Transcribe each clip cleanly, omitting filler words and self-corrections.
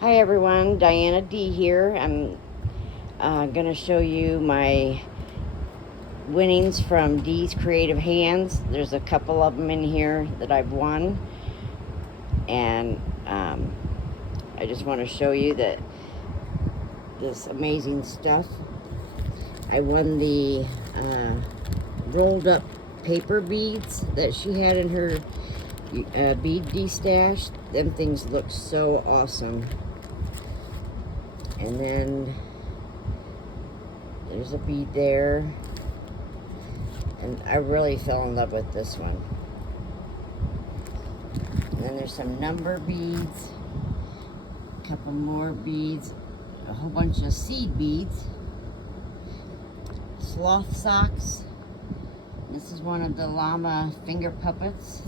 Hi everyone, Diana D here. I'm going to show you my winnings from D's Creative Hands. There's a couple of them in here that I've won, and I just want to show you that this amazing stuff. I won the rolled up paper beads that she had in her Bead De-Stash. Them things look so awesome. And then there's a bead there, and I really fell in love with this one. And then there's some number beads, a couple more beads, a whole bunch of seed beads, sloth socks. This is one of the llama finger puppets,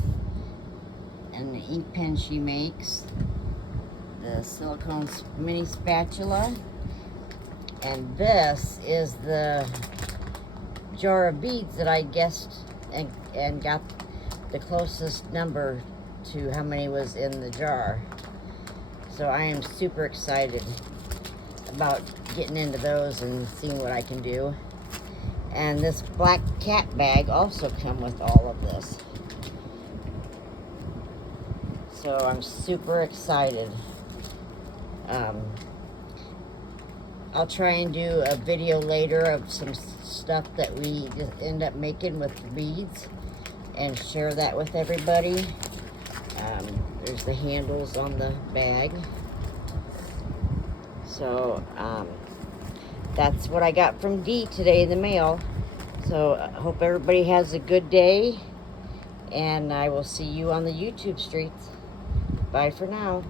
and the ink pen she makes, the silicone mini spatula, and this is the jar of beads that I guessed and got the closest number to how many was in the jar. So I am super excited about getting into those and seeing what I can do. And this black cat bag also come with all of this. So I'm super excited. I'll try and do a video later of some stuff that we just end up making with the beads and share that with everybody. There's the handles on the bag. So that's what I got from Dee today in the mail. So I hope everybody has a good day, and I will see you on the YouTube streets. Bye for now.